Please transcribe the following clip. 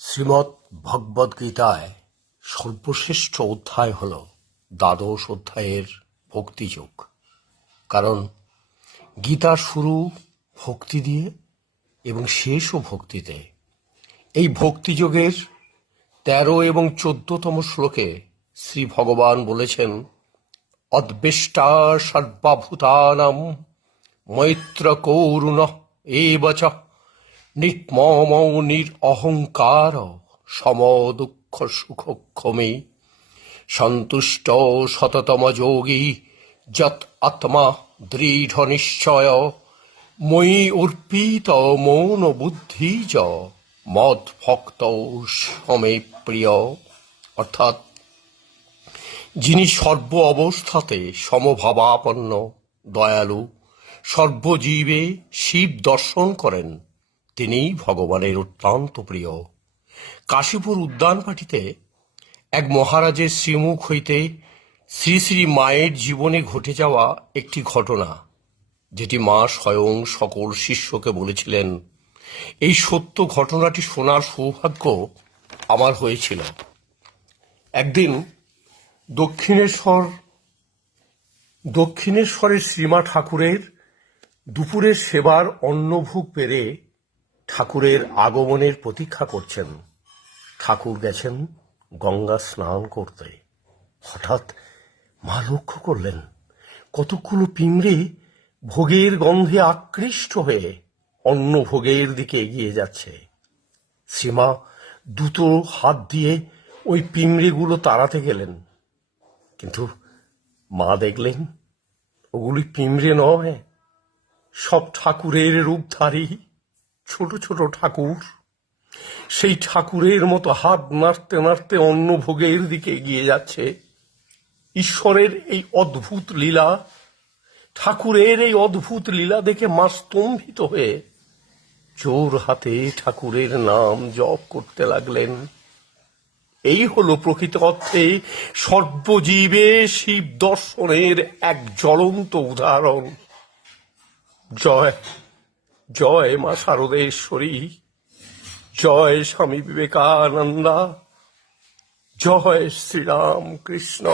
শ্রীমদ্ ভগবদ্গীতায় সর্বশ্রেষ্ঠ অধ্যায় হল দ্বাদশ অধ্যায়ের ভক্তিযোগ। কারণ গীতার শুরু ভক্তি দিয়ে এবং শেষও ভক্তিতে। এই ভক্তিযোগের ১৩ এবং ১৪তম শ্লোকে শ্রী ভগবান বলেছেন, অদ্বেষ্টা সর্বভূতানাং মৈত্র করুণ এব চ নির্মম নিরঅহংকার সমদুঃখ সুখক্ষমে সন্তুষ্ট সততম যোগী যত আত্মা দৃঢ় নিশ্চয় ময়ি অর্পিত মৌন বুদ্ধি চ মদ ভক্ত সমে প্রিয়। অর্থাৎ যিনি সর্ব অবস্থাতে সমভাবাপন্ন, দয়ালু, সর্বজীবে শিব দর্শন করেন, তিনি ভগবানের অত্যন্ত প্রিয়। কাশীপুর উদ্যানপাটিতে এক মহারাজের শ্রীমুখ হইতে শ্রী শ্রী মায়ের জীবনে ঘটে যাওয়া একটি ঘটনা, যেটি মা স্বয়ং সকল শিষ্যকে বলেছিলেন। এই সত্য ঘটনাটি শোনার সৌভাগ্য আমার হয়েছিল। একদিন দক্ষিণেশ্বরের শ্রীমা ঠাকুরের দুপুরের সেবার অন্নভোগ পেরে ঠাকুরের আগমনের প্রতীক্ষা করছেন। ঠাকুর গেছেন গঙ্গা স্নান করতে। হঠাৎ মা লক্ষ্য করলেন কতগুলো পিঁমড়ে ভোগের গন্ধে আকৃষ্ট হয়ে অন্নভোগের দিকে এগিয়ে যাচ্ছে। শ্রীমা দুটো হাত দিয়ে ওই পিঁমড়েগুলো তাড়াতে গেলেন, কিন্তু মা দেখলেন ওগুলি পিঁমড়ে নয়, সব ঠাকুরের রূপধারী ছোট ছোট ঠাকুর। সেই ঠাকুরের মতো হাত নাড়তে নাড়তে অন্নভোগের দিকে এগিয়ে যাচ্ছে। ঈশ্বরের এই অদ্ভুত লীলা, ঠাকুরের এই অদ্ভুত লীলা দেখে মা স্তম্ভিত হয়ে জোর হাতে ঠাকুরের নাম জপ করতে লাগলেন। এই হলো প্রকৃত অর্থে সর্বজীবে শিব দর্শনের এক জ্বলন্ত উদাহরণ। জয় জয় মা শারদেশ্বরী, জয় স্বামী বিবেকানন্দা, জয় শ্রীরাম কৃষ্ণ।